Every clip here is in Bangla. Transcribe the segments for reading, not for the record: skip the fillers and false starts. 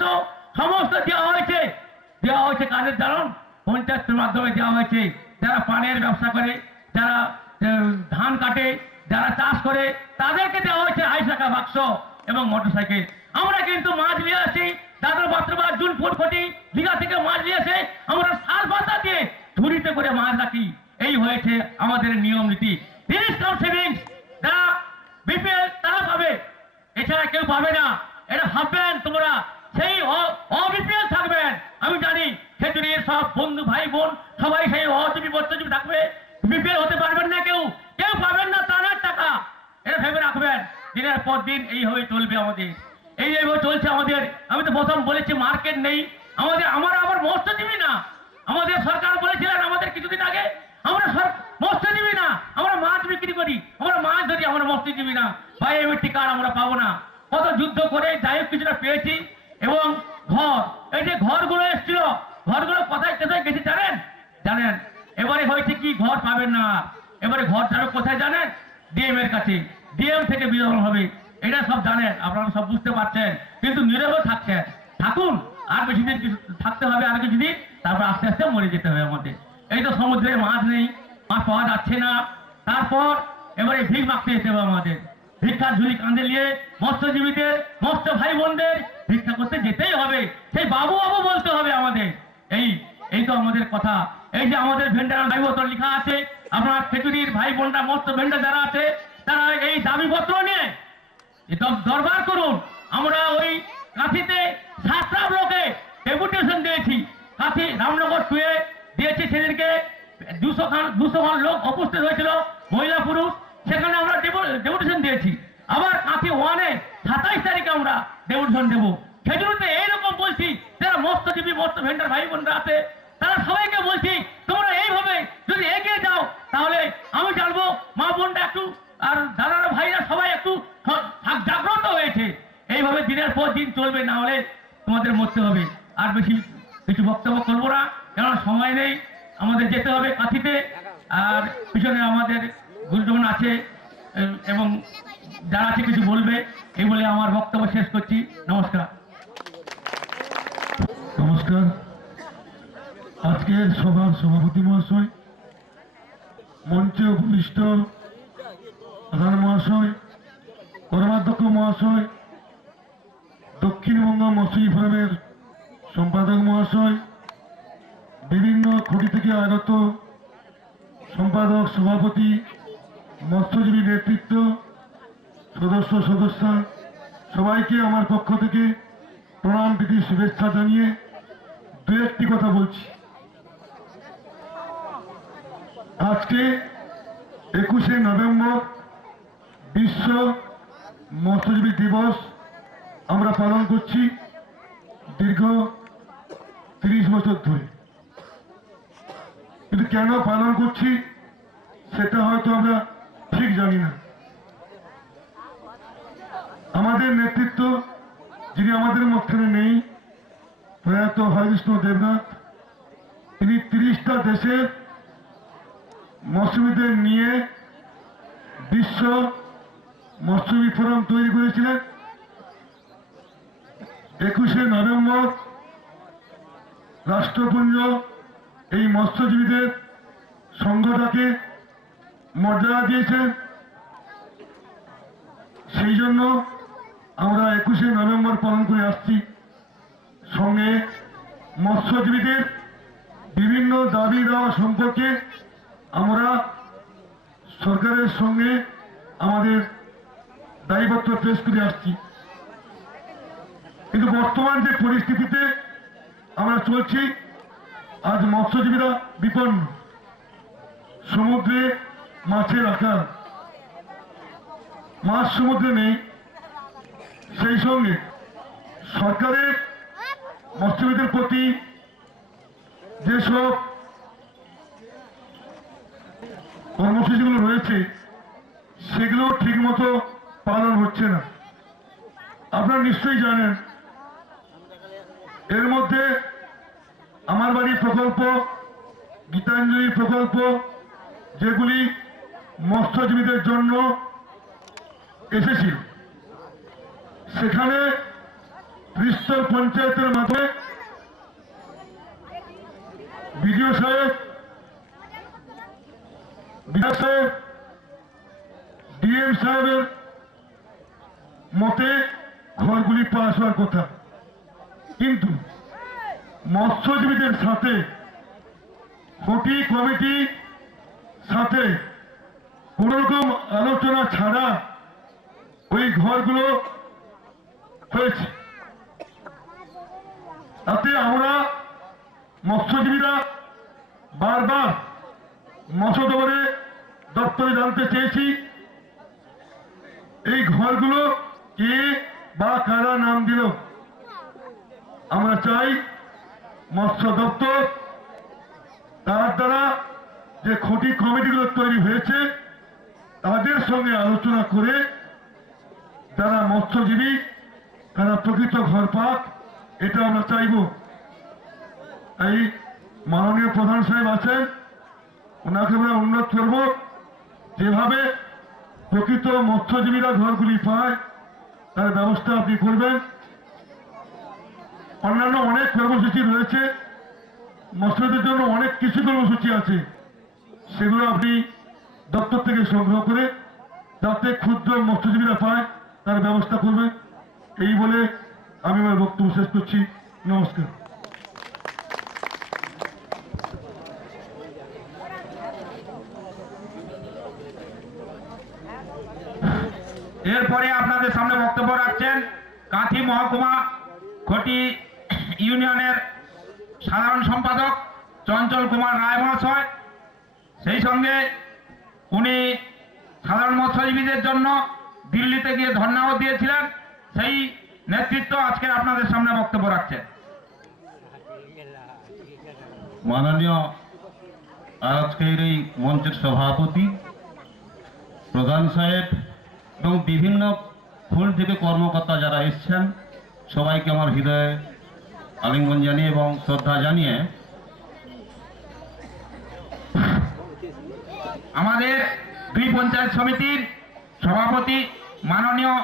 বাক্স সমস্ত দেওয়া হয়েছে কাজের জানুন পঞ্চায়েতের মাধ্যমে দেওয়া হয়েছে। যারা পানের ব্যবসা করে, যারা ধান কাটে, যারা চাষ করে, তাদেরকে দেওয়া হয়েছে 2.5 টাকা বাক্স এবং মোটরসাইকেল। আমরা কিন্তু মাছ নিয়ে আসি, দাদর বাত্রবার জুন ফুটফুটি দীঘা থেকে মাছ নিয়ে এসে আমরা সার পাতা দিয়ে ঝুড়িতে করে মাছ রাখি। এই হয়েছে আমাদের নিয়ম নীতি। সেভিংস যারা বিপিএল তারা পাবে, এছাড়া কেউ পাবে না। এটা ভাববেন তোমরা, সেই অবিপিএল থাকবেন। আমি জানি খেজুরির সব বন্ধু ভাই বোন সবাই সেই অজীবী মৎস্যজীবী থাকবে, বিপিএল হতে পারবেন না, কেউ পাবেন না তার টাকা। এটা ভেবে রাখবেন, দিনের পর দিন এইভাবে চলবে আমাদের, এইভাবে চলছে আমাদের। আমি তো প্রথম বলেছি মার্কেট নেই আমাদের, আমরা আবার মৎস্যজীবী না। আমাদের সরকার বলেছিলেন আমাদের কিছুদিন আগে আমরা মৎস্যজীবী না, আমরা মাছ বিক্রি করি, আমরা মাছ ধরি, আমরা মৎস্যজীবী না। বায়োমেট্রি কার্ড আমরা পাবো না। কত যুদ্ধ করে যাই হোক কিছুটা পেয়েছি। এবং ঘর, এই যে ঘরগুলো এসেছিল, ঘরগুলো কোথায় কোথায় গেছে জানেন? এবারে হয়েছে কি, ঘর পাবেন না। এবারে ঘর ছাড়ো কোথায় জানেন? ডিএম এর কাছে, ডিএম থেকে বিতরণ হবে। এটা সব জানেন, আপনারা সব বুঝতে পারছেন, কিন্তু নীরবে থাকুন। আর বেশি দিন থাকতে হবে, আর কিছুদিন, তারপর আস্তে আস্তে মরে যেতে হবে আমাদের। এই তো সমুদ্রে মাছ নেই, মাছ পাওয়া যাচ্ছে না। তারপর এবারে ভিড় মাখতে যেতে হবে আমাদের। ভিক্ষার ঝুলি কাঁধে নিয়ে মৎস্যজীবীদের, মৎস্য ভাই বোনদের ভিক্ষা করতে যেতেই হবে। সেই বাবু বলতে হবে আমাদের। এই তো আমাদের কথা। এই যে আমাদের ভেন্ডার দাবিপত্র লেখা আছে, আপনার খেজুরির ভাই বোনরা মৎস্য ভেন্ডার যারা আছে, তারা এই দাবিপত্র নিয়ে দরবার করুন। আমরা ওই কাঁথিতে 7টা ব্লকে ডেপুটেশন দিয়েছি। কাঁথি রামনগর 2 দিয়েছি, সেদিনকে 200 খান লোক উপস্থিত হয়েছিল, মহিলা পুরুষ, সেখানে আমরা ডেপুটেশন দিয়েছি। আবার কাঁথি 1-এ 27 তারিখে আমরা ডেপুটেশন দেবো। খেজুরিতে এইরকম বলছি, যারা মৎস্যজীবী মৎস্য ভেন্ডার ভাই বোনরা আছে, তারা সবাইকে বলছি তোমরা এইভাবে যদি এগিয়ে যাও, তাহলে আমি জানবো মা বোনরা একটু আর দাদারা ভাইরা সবাই একটু জাগ্রত হয়েছে। এইভাবে দিনের পর দিন চলবে, না হলে তোমাদের মরতে হবে। আর বেশি কিছু বক্তব্য করবো না, কেননা সময় নেই, আমাদের যেতে হবে কাঁথিতে। আর পিছনে আমাদের গুরুজন আছে এবং যারা আছে কিছু বলবে, এই বলে আমার বক্তব্য শেষ করছি। নমস্কার। নমস্কার। আজকের সভার সভাপতি মহাশয়, মঞ্চে উপবিষ্ট প্রধান মহাশয়, কর্মাধ্যক্ষ মহাশয়, দক্ষিণবঙ্গ মৎস্যজীবী ফোরামের সম্পাদক মহাশয়, বিভিন্ন খুঁটি থেকে আগত সম্পাদক, সভাপতি, মৎস্যজীবী নেতৃত্ব, সদস্যা, সবাইকে আমার পক্ষ থেকে প্রণাম, প্রীতি, শুভেচ্ছা জানিয়ে দু একটি কথা বলছি। আজকে 21শে নভেম্বর বিশ্ব মৎস্যজীবী দিবস আমরা পালন করছি দীর্ঘ 30 বছর ধরে। কিন্তু কেন পালন করছি সেটা হয়তো আমরা ঠিক জানি না। আমাদের নেতৃত্ব, যিনি আমাদের মধ্যে নেই, প্রয়াত হরিকৃষ্ণ দেবনাথ, তিনি 30টা দেশের মৎস্যজীবীদের নিয়ে বিশ্ব মৎস্যজীবী ফোরাম তৈরি করেছিলেন। 21শে নভেম্বর রাষ্ট্রপুঞ্জ এই মৎস্যজীবীদের সংঘটাকে মর্যাদা দিয়েছেন। সেই জন্য আমরা 21শে নভেম্বর পালন করে আসছি। সঙ্গে মৎস্যজীবীদের বিভিন্ন দাবি দেওয়া সম্পর্কে আমরা সরকারের সঙ্গে আমাদের দায়িত্ব পেশ করে আসছি। কিন্তু বর্তমান যে পরিস্থিতিতে আমরা চলছি, আজ মৎস্যজীবীরা বিপন্ন, সমুদ্রে মাছের আকার, মাছ সমুদ্রে নেই। সেই সঙ্গে সরকারের মৎস্যজীবীদের প্রতি যেসব কর্মসূচিগুলো রয়েছে সেগুলো ঠিকমতো পালন হচ্ছে না। আপনারা নিশ্চয়ই জানেন, এর মধ্যে আমার বাড়ি প্রকল্প, গীতাঞ্জলি প্রকল্প, যেগুলি মৎস্যজীবীদের জন্য এসেছিল, সেখানে ত্রিস্তর পঞ্চায়েতের মাধ্যমে বিডিও সাহেব, বিধায়ক সাহেব, ডিএম সাহেবের মতে ঘরগুলি পাস হওয়ার কথা, কিন্তু মৎস্যজীবীদের সাথে খুঁটি কমিটি সাথে কোন রকম আলোচনা ছাড়া ওই ঘরগুলো হয়েছে। তাতে আমরা মৎস্যজীবীরা বারবার মৎস্য দপ্তরে জানতে চেয়েছি এই ঘরগুলো কে বা কারা নাম দিল। আমরা চাই মৎস্য দপ্তর তার দ্বারা যে খুঁটি কমিটিগুলো তৈরি হয়েছে তাদের সঙ্গে আলোচনা করে যারা মৎস্যজীবী তারা প্রকৃত ঘর পাক, এটা আমরা চাইব। এই মাননীয় প্রধান সাহেব আছেন, ওনাকে আমরা অনুরোধ করব যেভাবে প্রকৃত মৎস্যজীবীরা ঘরগুলি পায় তার ব্যবস্থা আপনি করবেন। অন্যান্য অনেক কর্মসূচি রয়েছে, মৎস্যদের জন্য অনেক কিছু কর্মসূচি আছে, সেগুলো আপনি দপ্তর থেকে সংগ্রহ করে যাতে ক্ষুদ্র মৎস্যজীবীরা পায় তার ব্যবস্থা করবেন। এই বলে আমি আমার বক্তব্য শেষ করছি। নমস্কার। এরপরে আপনাদের সামনে বক্তব্য রাখছেন কাঁথি মহকুমা খটি ইউনিয়নের সাধারণ সম্পাদক চঞ্চল কুমার রায় মহাশয়। সেই সঙ্গে উনি সাধারণ মৎস্যজীবীদের জন্য দিল্লিতে গিয়ে ধর্ণাও দিয়েছিলেন, সেই নেতৃত্ব আজকে আপনাদের সামনে বক্তব্য রাখছেন। মাননীয় আজকের এই মঞ্চের সভাপতি, প্রধান সাহেব এবং বিভিন্ন ফুল থেকে কর্মকর্তা যারা এসছেন, সবাইকে আমার হৃদয়ে আলিঙ্গন জানিয়ে এবং শ্রদ্ধা জানিয়ে আমাদের দুই পঞ্চায়েত সমিতির সভাপতি মাননীয়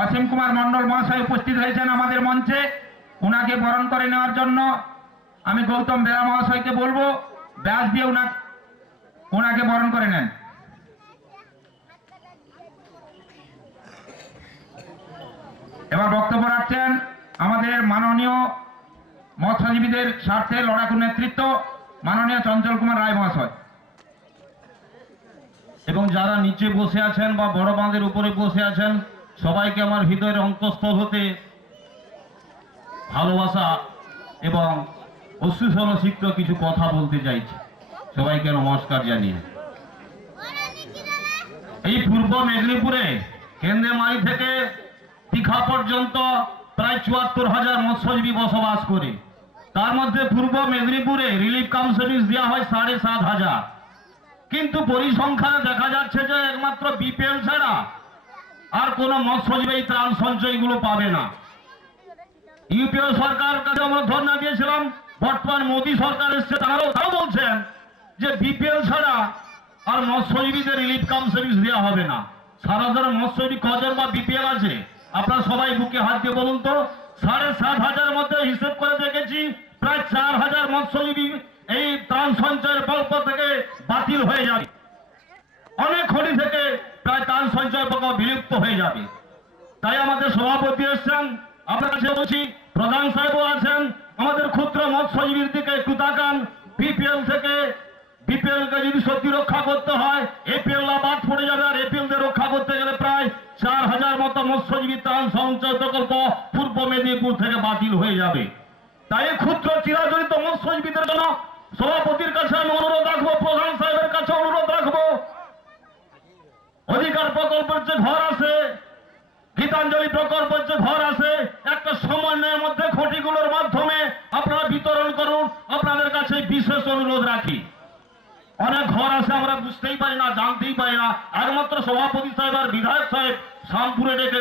অসীম কুমার মণ্ডল মহাশয় উপস্থিত হয়েছেন আমাদের মঞ্চে। ওনাকে বরণ করে নেওয়ার জন্য আমি গৌতম বেরা মহাশয়কে বলবো ব্যাস দিয়ে ওনাকে বরণ করে নেন। এবার বক্তব্য রাখছেন আমাদের মাননীয় মৎস্যজীবীদের স্বার্থে লড়াকু নেতৃত্ব মাননীয় চঞ্চল কুমার রায় মহাশয়। এবং যারা নিচে বসে আছেন বা বড় বাঁধের উপরে বসে আছেন, সবাইকে আমার হৃদয়ের অন্তঃস্থল হতে ভালোবাসা এবং অশ্রুসলসিক্ত কিছু কথা বলতে চাইছি। সবাইকে নমস্কার জানিয়ে এই পূর্ব মেদিনীপুরে কেন্দ্রমারি থেকে দীঘা পর্যন্ত প্রায় ৭৪,০০০ মৎস্যজীবী বসবাস করে। তার মধ্যে পূর্ব মেদিনীপুরে রিলিফ কাম সার্ভিস দেওয়া হয় ৭,৫০০। কিন্তু পরিসংখ্যানে দেখা যাচ্ছে যে একমাত্র বিপিএল ছাড়া আর কোন মৎস্যজীবী এই ত্রাণ সঞ্চয়গুলো পাবে না। ইউপিএ সরকার কাছে আমরা ধর্ণা দিয়েছিলাম, বর্তমান মোদী সরকার এসছে, তারাও বলছেন যে বিপিএল ছাড়া আর মৎস্যজীবীদের রিলিফ কাম সার্ভিস দেওয়া হবে না। সাধারণ মৎস্যজীবী কজন বা বিপিএল আছে আপনারা সবাই বুকে হাত দিয়ে বলুন তো। ৭,৫০০ মধ্যে হিসেব করে দেখেছি প্রায় ৪,০০০ মৎস্যজীবী এই ত্রাণ সঞ্চয়ের প্রকল্প থেকে বাতিল হয়ে যাবে। অনেক খনি থেকে প্রায় ত্রাণ সঞ্চয় প্রকল্প বিলুপ্ত হয়ে যাবে। তাই আমাদের সভাপতি এসছেন, আপনার কাছে বলছি, প্রধান সাহেবও আছেন, আমাদের ক্ষুদ্র মৎস্যজীবীর দিকে একটু তাকান। বিপিএল থেকে বিপিএল কে যদি সত্যি রক্ষা করতে হয়, এপিএল বাদ পড়ে যাবে, আর এপিএল কে রক্ষা করতে গেলে প্রায় ৪,০০০ মতো মৎস্যজীবী ত্রাণ সঞ্চয় প্রকল্প পূর্ব মেদিনীপুর থেকে বাতিল হয়ে যাবে। তাই ক্ষুদ্র চিরাচরিত মৎস্যজীবীদের জন্য সভাপতির কাছে আমি অনুরোধ রাখবো, প্রধান সাহেবের কাছে অনুরোধ রাখবো, অধিকার প্রকল্পের যে ঘর আছে, গীতাঞ্জলি প্রকল্পের যে ঘর আছে, একটা সমন্বয়ের মধ্যে খুঁটিগুলোর মাধ্যমে আপনারা বিতরণ করুন। আপনাদের কাছে বিশেষ অনুরোধ রাখি। অনেক ঘর আছে আমরা বুঝতেই পারি না, জানতেই পারি না, একমাত্র সভাপতি সাহেব আর বিধায়ক সাহেব শামপুরে ডেকে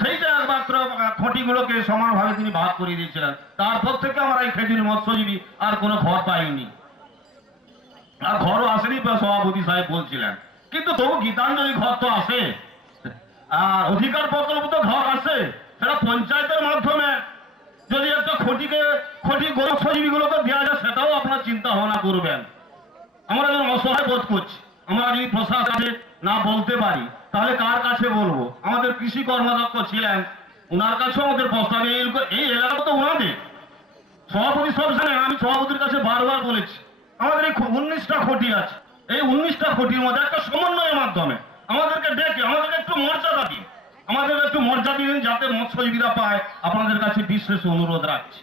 সেইটা একমাত্র খুঁটিগুলোকে সমানভাবে তিনি ভাগ করে দিয়েছিলেন। তারপর থেকে আমরা এই খেজুরি মৎস্যজীবী আর কোনো ঘর পাইনি, আর ঘরও আসেনি সভাপতি সাহেব বলছিলেন। কিন্তু তবু গীতাঞ্জলি ঘর তো আসে, আর অধিকার প্রকল্প তো ঘর আসে, সেটা পঞ্চায়েতের মাধ্যমে যদি একটা খটি মৎস্যজীবীগুলোকে দেওয়া যায়, সেটাও আপনারা চিন্তা ভাবনা করবেন। আমরা যেন অসহায় বোধ করছি, আমরা যদি প্রশাসনে না বলতে পারি তাহলে কার কাছে বলবো? আমাদের কৃষি কর্মদক্ষ ছিলেন, ওনার কাছেও আমাদের প্রস্তাব, এই এলাকা তো ওনাদের সভাপতি সব জানেন। আমি সভাপতির কাছে বারবার বলেছি, আমাদের এই 19টা খটি আছে, এই 19টা খটির মধ্যে একটা সমন্বয়ের মাধ্যমে আমাদেরকে ডেকে আমাদেরকে একটু মর্যাদা দিন, আমাদের একটু মর্যাদা দিন, যাতে মৎস্যজীবীরা পায়। আপনাদের কাছে বিশেষ অনুরোধ রাখছি।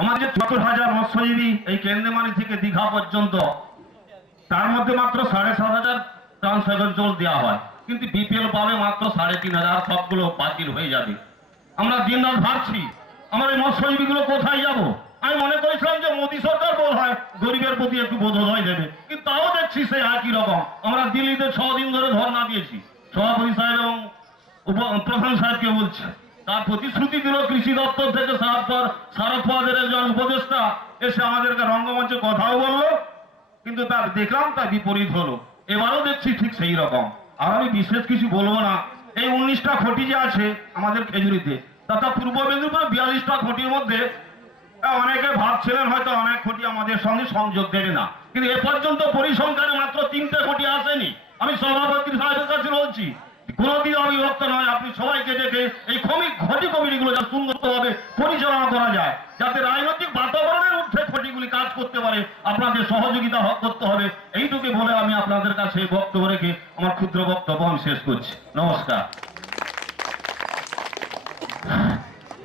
আমাদের ৭০,০০০ মৎস্যজীবী এই কেন্দ্রমানি থেকে দীঘা পর্যন্ত, তার মধ্যে মাত্র ৭,৫০০ ট্রান্সফার জল দেওয়া হয়, কিন্তু বিপিএল পাবে মাত্র ৩,৫০০। সবগুলো বাতিল হয়ে যাবে। আমরা দিন রাত ভাবছি আমার এই মৎস্যজীবীগুলো কোথায় যাব। আমি মনে করেছিলাম যে মোদী সরকার বোধ হয় গরিবের প্রতি একটু বোধোদয় দেবে, কিন্তু তাও দেখছি সেই একই রকম। আমরা দিল্লিতে 6 দিন ধরে ধর্ণা দিয়েছি, সভাপতি সাহেব এবং প্রধান সাহেবকে বলছি, তার প্রতিশ্রুতি দিল কৃষি দপ্তর থেকে। শারদ পাওয়ারের একজন উপদেষ্টা এসে আমাদেরকে রঙ্গমঞ্চে কথাও বললো, কিন্তু তার দেখলাম তার বিপরীত হলো। এবারও দেখছি ঠিক সেই রকম। আর আমি বিশেষ কিছু বলবো না। এই 19টা খটি যে আছে আমাদের খেজুরিতে, তথা পূর্ব মেদিনীপুরে 42টা খটির মধ্যে অনেকে ভাবছিলেন হয়তো অনেক খটি আমাদের সঙ্গে সংযোগ দেবে না, কিন্তু এ পর্যন্ত পরিসংখ্যানে মাত্র 3টে খটি আসেনি। আমি সভাপতি সাহেবের কাছে বলছি, কোনোদিন অবিভক্ত নয়, আপনি সবাইকে ডেকে এই খটি কমিটিগুলো যা সুন্দরভাবে পরিচালনা করা যায়, যাতে রাজনৈতিক বাতাবরণের ঊর্ধ্বে খটিগুলি কাজ করতে পারে, আপনাদের সহযোগিতা করতে হবে। এইটুকু বলে আমি আপনাদের কাছে বক্তব্য রেখে আমার ক্ষুদ্র বক্তব্য আমি শেষ করছি। নমস্কার।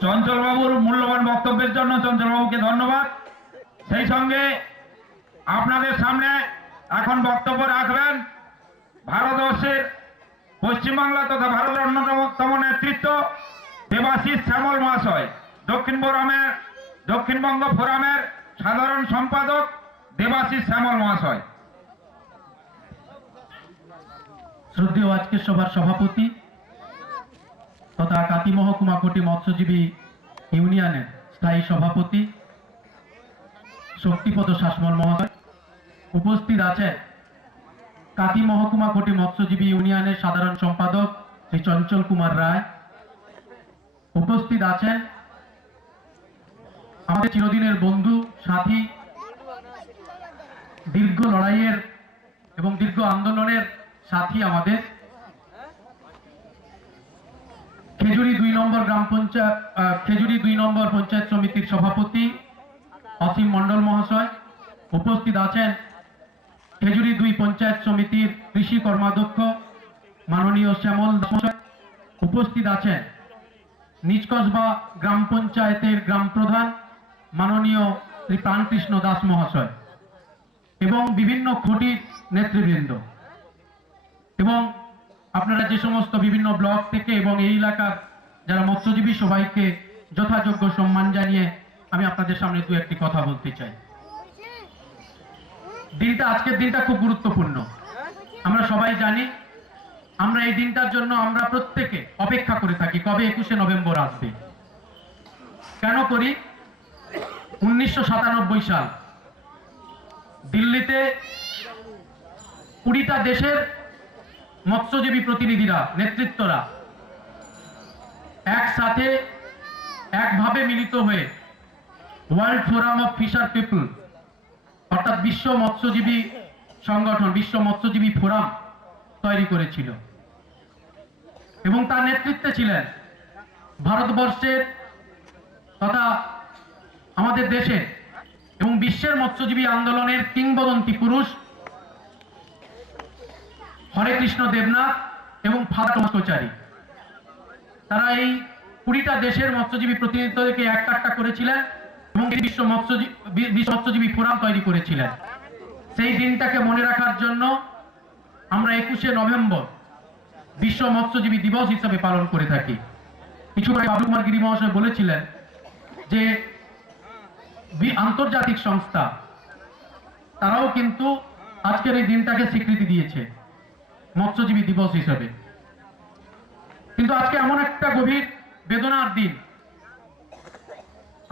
চঞ্চলবাবুর মূল্যবান বক্তব্যের জন্য চঞ্চলবাবুকে ধন্যবাদ। সেই সঙ্গে আপনাদের সামনে এখন বক্তব্য রাখবেন ভারতবর্ষের পশ্চিমবাংলা তথা ভারতের অন্যতম নেতৃত্ব দেবাশিস শ্যামল মহাশয়, দক্ষিণবঙ্গ ফোরামের সাধারণ সম্পাদক দেবাশিস শ্যামল মহাশয়। শ্রদ্ধেয় আজকের সভার সভাপতি তথা কাতি মহকুমা কোটি মৎস্যজীবী ইউনিয়নের স্থায়ী সভাপতি শক্তিপদ শাসমল মহাশয়, উপস্থিত আছেন কাতি মহকুমা কোটি মৎস্যজীবী ইউনিয়নের সাধারণ সম্পাদক শ্রী চঞ্চল কুমার রায়, উপস্থিত আছেন আমাদের চিরদিনের বন্ধু সাথী, দীর্ঘ লড়াইয়ের এবং দীর্ঘ আন্দোলনের সাথী আমাদের খেজুরি 2 নম্বর পঞ্চায়েত সমিতির সভাপতি অসীম মণ্ডল মহাশয়, উপস্থিত আছেন খেজুরি 2 পঞ্চায়েত সমিতির কৃষি কর্মাধ্যক্ষ মাননীয় শ্যামল দাস মহাশয়, উপস্থিত আছেন নিচকসবা গ্রাম পঞ্চায়েতের গ্রাম প্রধান মাননীয় শ্রী প্রাণকৃষ্ণ দাস মহাশয় এবং বিভিন্ন খটির নেতৃবৃন্দ, এবং আপনারা যে সমস্ত বিভিন্ন ব্লক থেকে এবং এই এলাকার যারা মৎস্যজীবী সবাইকে যথাযোগ্য সম্মান জানিয়ে আমি আপনাদের সামনে 2-1টি কথা বলতে চাই। আজকের দিনটা খুব গুরুত্বপূর্ণ। আমরা সবাই জানি, আমরা এই দিনটার জন্য আমরা প্রত্যেকে অপেক্ষা করে থাকি কবে 21শে নভেম্বর আসবে। কেন করি? 1997 সাল দিল্লিতে 20টা দেশের মৎস্যজীবী প্রতিনিধিরা, নেতৃত্বরা একসাথে একভাবে মিলিত হয়ে World Forum of Fisher People অর্থাৎ বিশ্ব মৎস্যজীবী সংগঠন, বিশ্ব মৎস্যজীবী ফোরাম তৈরি করেছিল এবং তার নেতৃত্বে ছিলেন ভারতবর্ষের তথা আমাদের দেশের এবং বিশ্বের মৎস্যজীবী আন্দোলনের কিংবদন্তি পুরুষ হরে কৃষ্ণ দেবনাথ এবং ফাদার টমাস কোচারি। তারা এই 20টা দেশের মৎস্যজীবী প্রতিনিধিত্বকে একটা করেছিলেন এবং বিশ্ব মৎস্যজীবী ফোরাম তৈরি করেছিলেন। সেই দিনটাকে মনে রাখার জন্য আমরা 21শে নভেম্বর বিশ্ব মৎস্যজীবী দিবস হিসেবে পালন করে থাকি। কিছু আগে বাবু কুমার গিরি মহাশয় বলেছিলেন যে আন্তর্জাতিক সংস্থা তারাও কিন্তু আজকের এই দিনটাকে স্বীকৃতি দিয়েছে মৎস্যজীবী দিবস হিসেবে। কিন্তু আজকে এমন একটা গভীর বেদনার দিন,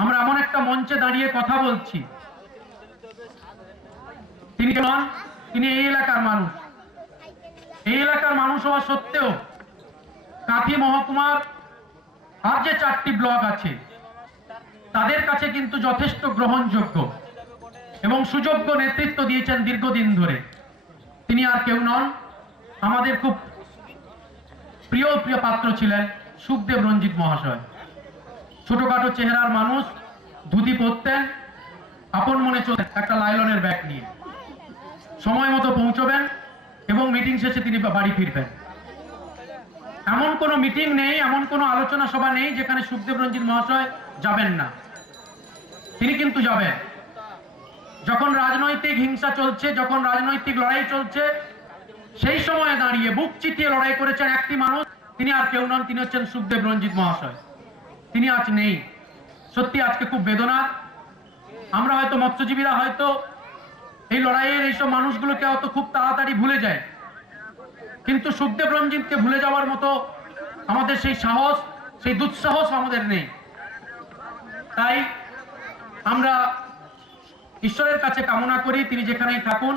আমরা এমন একটা মঞ্চে দাঁড়িয়ে কথা বলছি, তিনি কেমন, তিনি এই এলাকার মানুষ। এই এলাকার মানুষ হওয়া সত্ত্বেও কাঁথি মহকুমার আর যে 4টি ব্লক আছে তাদের কাছে কিন্তু যথেষ্ট গ্রহণযোগ্য এবং সুযোগ্য নেতৃত্ব দিয়েছেন দীর্ঘদিন ধরে। তিনি আর কেউ নন, আমাদের খুব প্রিয় পাত্র ছিলেন সুখদেব রঞ্জিত মহাশয়। ছোটখাটো চেহারার মানুষ, ধুতি পরতেন, আপন মনে চলতেন একটা লাইলনের ব্যাগ নিয়ে, সময় মতো পৌঁছবেন এবং মিটিং শেষে তিনি বাড়ি ফিরবেন। এমন কোনো মিটিং নেই, এমন কোনো আলোচনা সভা নেই যেখানে সুখদেব রঞ্জিত মহাশয় যাবেন না। তিনি কিন্তু যাবেন। যখন রাজনৈতিক হিংসা চলছে, যখন রাজনৈতিক লড়াই চলছে, সেই সময়ে দাঁড়িয়ে বুক চিতিয়ে লড়াই করেছেন একটি মানুষ, তিনি আর কেউ নন, তিনি হচ্ছেন সুখদেব রঞ্জিত মহাশয়। তিনি আজ নেই। সত্যি আজকে খুব বেদনা। আমরা হয়তো মৎস্যজীবীরা হয়তো এই লড়াইয়ের এইসব মানুষগুলোকে হয়তো খুব তাড়াতাড়ি ভুলে যায়, কিন্তু সুখদেব রঞ্জিতকে ভুলে যাওয়ার মতো আমাদের সেই সাহস, সেই দুঃসাহস আমাদের নেই। তাই আমরা ঈশ্বরের কাছে কামনা করি তিনি যেখানেই থাকুন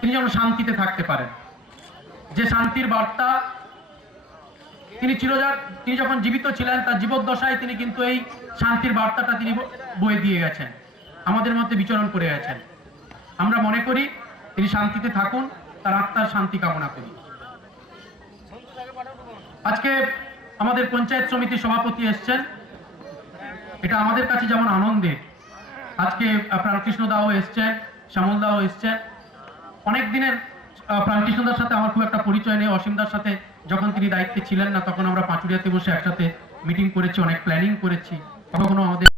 তিনি যেন শান্তিতে থাকতে পারেন। যে শান্তির বার্তা তিনি তিনি যখন জীবিত ছিলেন তার জীবদ্দশায় তিনি কিন্তু এই শান্তির বার্তাটা তিনি বয়ে দিয়ে গেছেন, আমাদের মধ্যে বিচরণ করে গেছেন। আমরা মনে করি তিনি শান্তিতে থাকুন, তার আত্মার শান্তি কামনা করি। আজকে আমাদের পঞ্চায়েত সমিতির সভাপতি এসছেন, এটা আমাদের কাছে যেমন আনন্দের। আজকে প্রাণকৃষ্ণ দাও এসছেন, শ্যামল দাও এসছেন। অনেক দিনের প্রাণকৃষ্ণদার সাথে আমার খুব একটা পরিচয় নেই। অসীমদার সাথে যখন তিনি দায়িত্বে ছিলেন না তখন আমরা পাঁচুরিয়াতে বসে একসাথে মিটিং করেছি, অনেক প্ল্যানিং করেছি। কখনো আমাদের